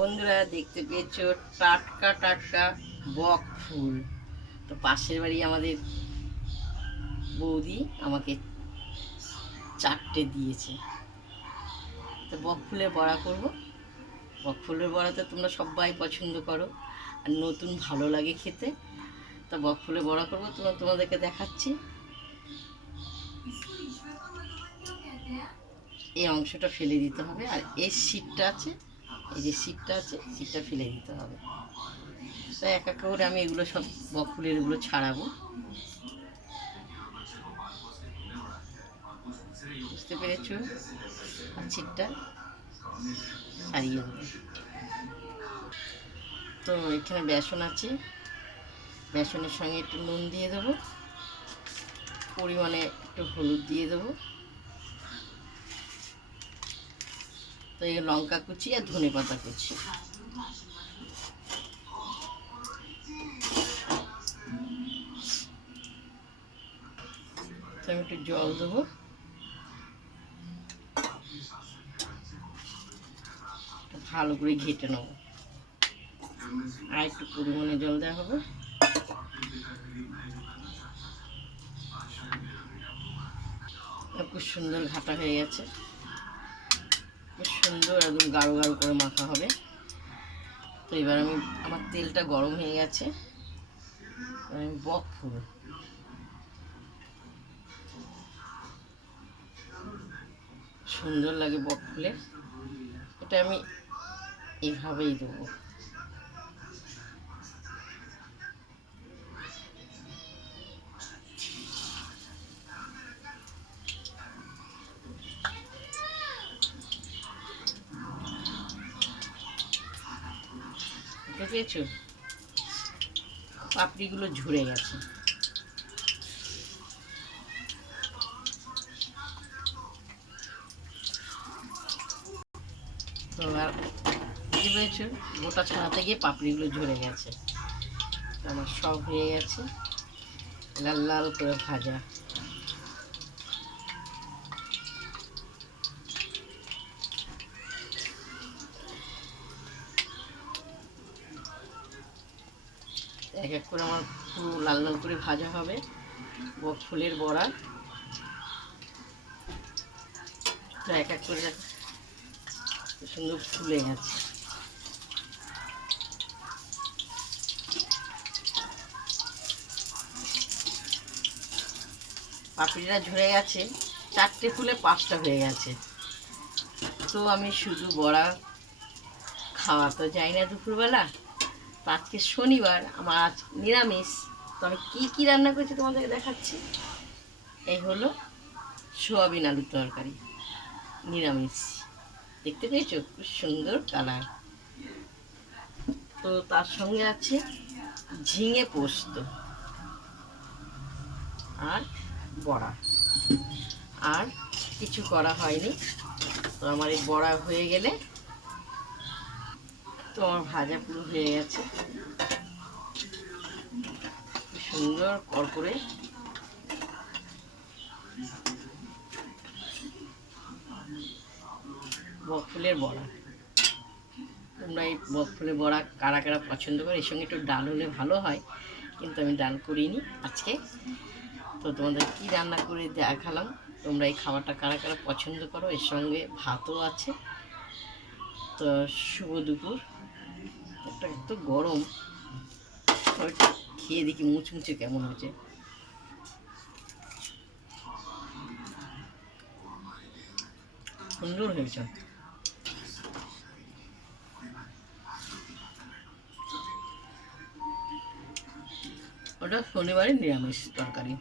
বন্ধুরা দেখতে পেয়েছো টাটকা টাটকা বক ফুল। তো পাশের বাড়ি আমাদের বৌদি আমাকে 4টে দিয়েছে। তো বক ফুলের বড়া করব। বক ফুলের বড়া তো তোমরা সবাই পছন্দ করো আর নতুন ভালো লাগে খেতে। তো বক ফুলের বড়া করবো, তোমাদেরকে দেখাচ্ছি। এই অংশটা ফেলে দিতে হবে আর এই শীটটা আছে, এই যে শীটটা আছে শীটটা ফেলে দিতে হবে। তাই এক এক করে আমি এগুলো সব বক ফুলের এগুলো ছাড়াবো। বুঝতে পেরেছো? আর শীটটা ছাড়িয়ে দেবো। তো এখানে বেসন আছে, বেসনের সঙ্গে একটু নুন দিয়ে দেবো, পরিমাণে একটু হলুদ দিয়ে দেবো, তো এই লঙ্কা কুচি আর ধনে পাতা কুচি। তো আমি একটু জল দেবো, ভালো করে ঘেটে নেবো। আর একটু পরিমাণে জল দেওয়া হবে। খুব সুন্দর ঘাটা হয়ে গেছে, খুব সুন্দর একদম গাঢ় গাঢ় করে মাখা হবে। তো এবার আমার তেলটা গরম হয়ে গেছে, আমি বক ফুল সুন্দর লাগে বক ফুলে, এটা আমি এইভাবেই দেবো। দেখেছো পাপড়িগুলো ঝরে গেছে। তো আর বুঝতে পেরেছো, গোটা ছাড়াতে গিয়ে পাপড়িগুলো ঝরে গেছে। আমার সব হয়ে গেছে লাল লাল করে ভাজা। এক এক করে আমার পুরো লাল লাল করে ভাজা হবে বক ফুলের বড়া। তো এক এক করে সুন্দর ফুলে গেছে। পাপড়িটা ঝরে গেছে, 4টে ফুলে 5টা হয়ে গেছে। তো আমি শুধু বড়া খাওয়া তো যাই না দুপুরবেলা। তো আজকে শনিবার, আমার আজ নিরামিষ। তো আমি কী কী রান্না করেছি তোমাদেরকে দেখাচ্ছি। এই হলো সোয়াবিন আলুর তরকারি, নিরামিষ। দেখতে পেয়েছো খুব সুন্দর কালার। তো তার সঙ্গে আছে ঝিঙে পোস্ত আর বড়া, আর কিছু করা হয়নি। তো আমার এই বড়া হয়ে গেলে, তো আমার ভাজা পুরো হয়ে গেছে, সুন্দর করকরে। বক ফুলের বড়া, তোমরা এই বক ফুলের বড়া কারা কারা পছন্দ করো? এর সঙ্গে একটু ডাল হলে ভালো হয়, কিন্তু আমি ডাল করিনি আজকে। তো তোমাদের কি রান্না করে দেখালাম। তোমরা এই খাবারটা কারা কারা পছন্দ করো? এর সঙ্গে ভাতও আছে। তো শুভ দুপুর। একটা এত গরম, খেয়ে দেখি মুচমুচে কেমন হয়েছে। সুন্দর হয়েছে। ওটা শনিবারের নিরামিষ তরকারি।